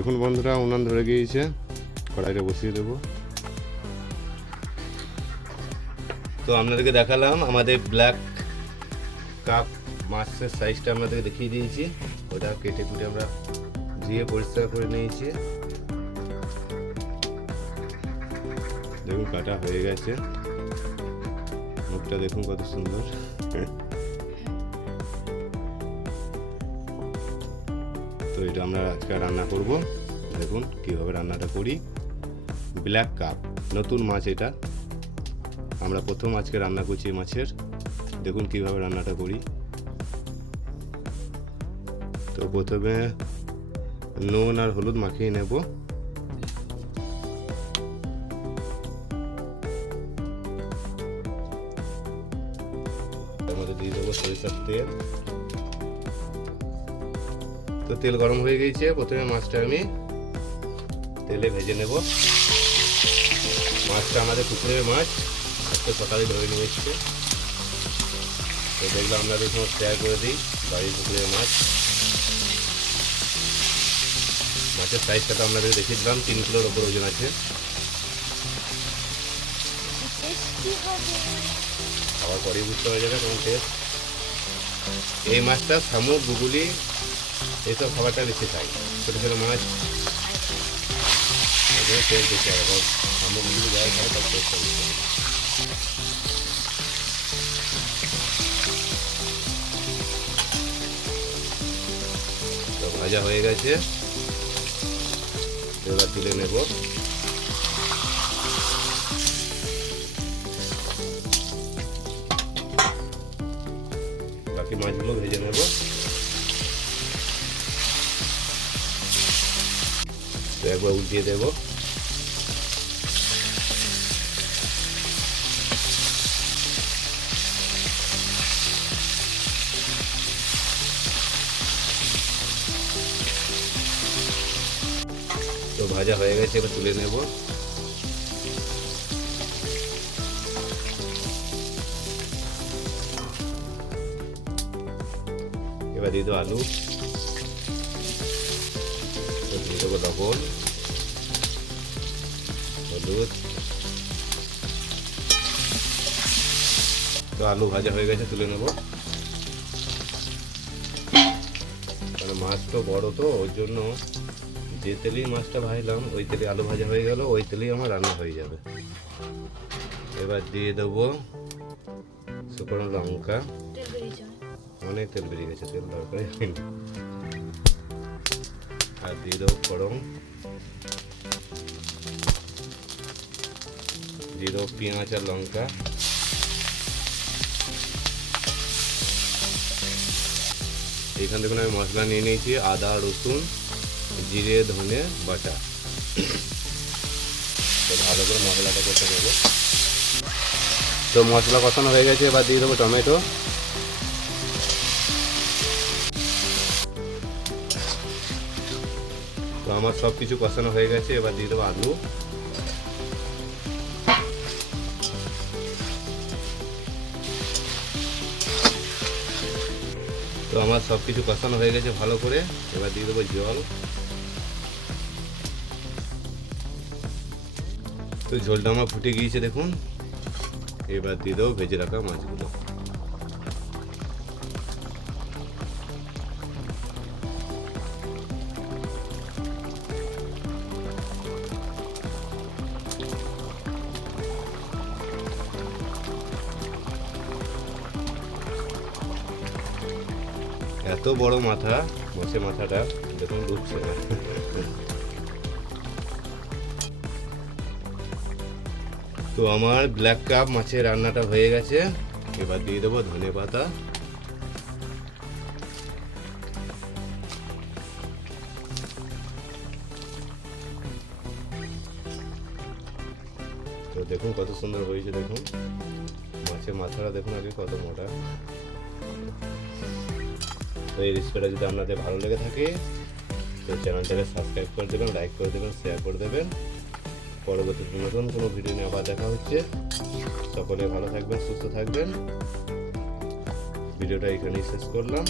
দেখুন বন্ধুরা, উনান ধরে গিয়েছে, কড়াইটা বসিয়ে দেবো। তো আপনাদেরকে দেখালাম আমাদের ব্ল্যাক কাপ মাছের সাইজটা আপনাদেরকে দেখিয়ে দিয়েছি। ওটা কেটে কুটে আমরা ধুয়ে পরিষ্কার করে নিয়েছি। দেখুন কাটা হয়ে গেছে, মুখটা দেখুন কত সুন্দর। তো এটা আমরা আজকে রান্না করব। দেখুন কীভাবে রান্নাটা করি। ব্ল্যাক কাপ নতুন মাছ, এটা আমরা প্রথম আজকে রান্না করছি মাছের। দেখুন কীভাবে রান্নাটা করি। তো প্রথমে নুন আর হলুদ মাখিয়ে নেব। মধ্যে দিয়ে দেবো সরিষার তেল। তো তেল গরম হয়ে গেছে, প্রথমে মাছটা আমি তেলে ভেজে নেব। মাছটা আমাদের পুকুরের মাছ, আজকে সকালে ধরে নিয়ে এসছে। তো দেখলাম আপনাদের সঙ্গে শেয়ার করে দিই বাড়ির পুকুরের মাছ। মাছের সাইজটা তো আপনাদের দেখিয়েছিলাম, 3 কিলোর ওপর ওজন আছে। খাওয়ার পরেই বুঝতে হয়ে যাবে কেমন টেস্ট। এই মাছটা শামুক, গুগুলি এইসব খাবারটা বেশি খাই। ছোটো ছোটো মাছ টেস্ট বেশি হবে, কারণ শামুক গুগুলি যাই খায় তার টেস্টটা বেশি হবে। তো ভাজা হয়ে গেছে, এবার তুলে নেব। বাকি মাছগুলো ভেজে নেব। তো একবার উল্টিয়ে দেব। তো ভাজা হয়ে গেছে, এবার তুলে নেব। এবার দিয়ে দেবো আলু, দিয়ে দেবো লবণ, হলুদ। তো আলু ভাজা হয়ে গেছে, তুলে নেব। মানে মাছ তো বড়, তো ওই জন্য যে তেলেই মাছটা ভাজলাম ওই তেলে আলু ভাজা হয়ে গেল, ওই তেলেই আমার রান্না হয়ে যাবে। এবার দিয়ে দেবো শুকনো লঙ্কা। অনেক তেল বেরিয়ে গেছে, তেল দরকারই হয়নি। আর দিয়ে দেবো ফোড়ন, দিয়ে দেবো পেঁয়াজ আর লঙ্কা। এখান থেকে আমি মশলা নিয়ে নিয়েছি, আদা, রসুন, জিরে, ধনে বাটা। তো ভালো করে মশলাটা করতে দেবো। তো মশলা কষানো হয়ে গেছে, এবার দিয়ে দেবো টমেটো। তো আমার সব কিছু কষানো হয়ে গেছে, এবার দিয়ে দেবো আলু। তো আমার সব কিছু কষানো হয়ে গেছে ভালো করে, এবার দিয়ে দেবো জল। তো ঝোলটা আমার ফুটে গিয়েছে দেখুন। এবার দিয়ে দেবো ভেজে রাখা মাছগুলো। এত বড় মাথা, মাছের মাথাটা দেখুন ডুবছে না। তো আমার ব্ল্যাক কাপ মাছের রান্নাটা হয়ে গেছে, এবার দিয়ে দেবো ধনে পাতা। তো দেখুন কত সুন্দর হয়েছে, দেখুন মাছের মাথাটা দেখুন আগে কত মোটা। তো এই রেসিপিটা যদি আপনাদের ভালো লেগে থাকে তো চ্যানেলটাকে সাবস্ক্রাইব করে দেবেন, লাইক করে দেবেন, শেয়ার করে দেবেন। পরবর্তীতে নতুন কোনো ভিডিও নিয়ে আবার দেখা হচ্ছে। সকলে ভালো থাকবেন, সুস্থ থাকবেন। ভিডিওটা এখানেই শেষ করলাম।